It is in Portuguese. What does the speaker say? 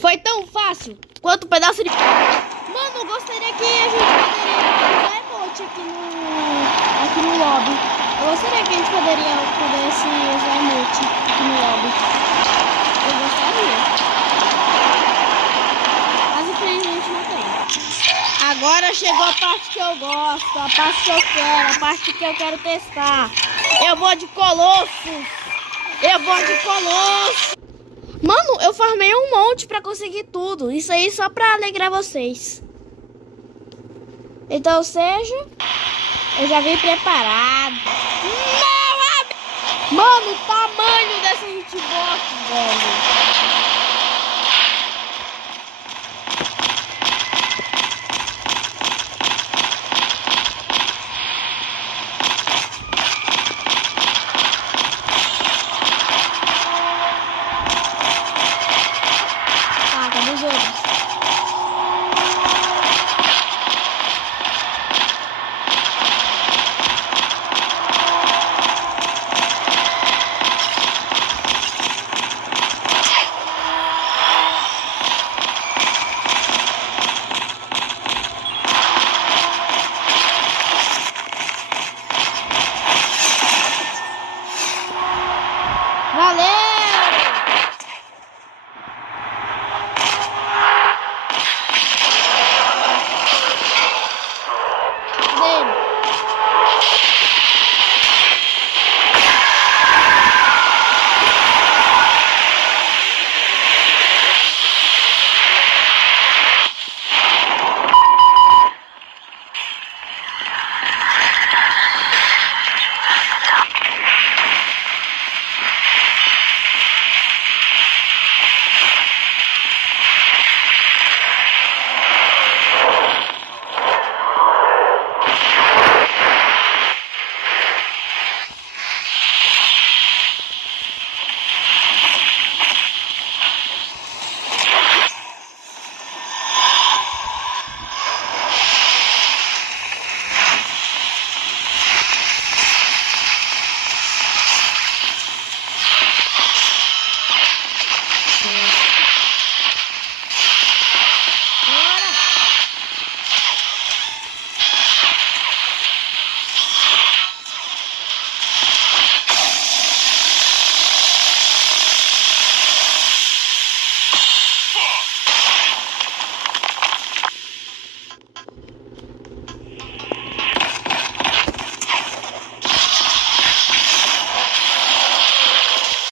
Foi tão fácil quanto um pedaço de... Mano, eu gostaria que a gente poderia usar emote aqui no lobby. Eu gostaria que a gente pudesse usar emote aqui no lobby. Eu gostaria. Mas infelizmente não tem. Agora chegou a parte que eu gosto, a parte que eu quero, a parte que eu quero testar. Eu vou de Colossus. Mano, eu farmei um monte pra conseguir tudo. Isso aí só pra alegrar vocês. Então, seja, eu já vim preparado. Não, mano, o tamanho dessa hitbox, velho. Ah, cadê os outros? Valeu!